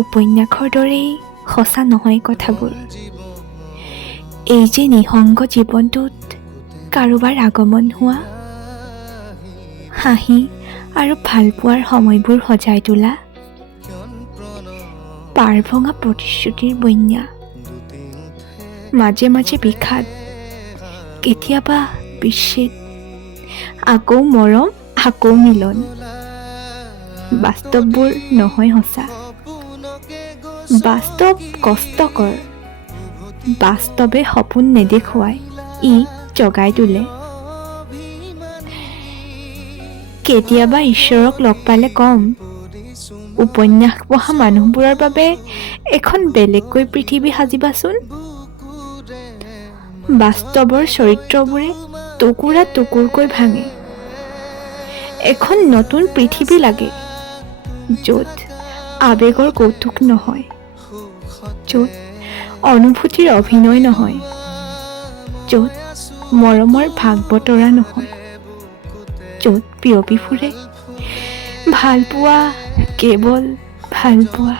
উপন্যাসৰ দৰেই সঁচা নহয় কথাবোৰ। এই যে নিসংগ জীৱনটোত কাৰোবাৰ আগমন হোৱা, হাঁহি আৰু ভালপোৱাৰ সময়বোৰ সজাই তোলা, পাৰ ভঙা প্ৰতিশ্ৰুতিৰ বন্যা, মাজে মাজে বিষাদ, কেতিয়াবা বিচ্ছেদ, আকৌ মৰম, আকৌ মিলন। বাস্তৱবোৰ নহয় সঁচা, বাস্তৱ কষ্টকৰ, বাস্তৱে সপোন নেদেখুৱাই, ই জগাই তোলে। কেতিয়াবা ঈশ্বৰক লগ পালে কম, উপন্যাস পঢ়া মানুহবোৰৰ বাবে এখন বেলেগকৈ পৃথিৱী সাজিবাচোন। বাস্তৱৰ চৰিত্ৰবোৰে টুকুৰা টুকুৰকৈ ভাঙে। এখন নতুন পৃথিৱী লাগে, য'ত আৱেগৰ কৌতুক নহয়, য'ত অনুভূতিৰ অভিনয় নহয়, য'ত মৰমৰ ভাগ বতৰা নহয়, য'ত বিয়পি ফুৰে ভালপোৱা, কেৱল ভালপোৱা।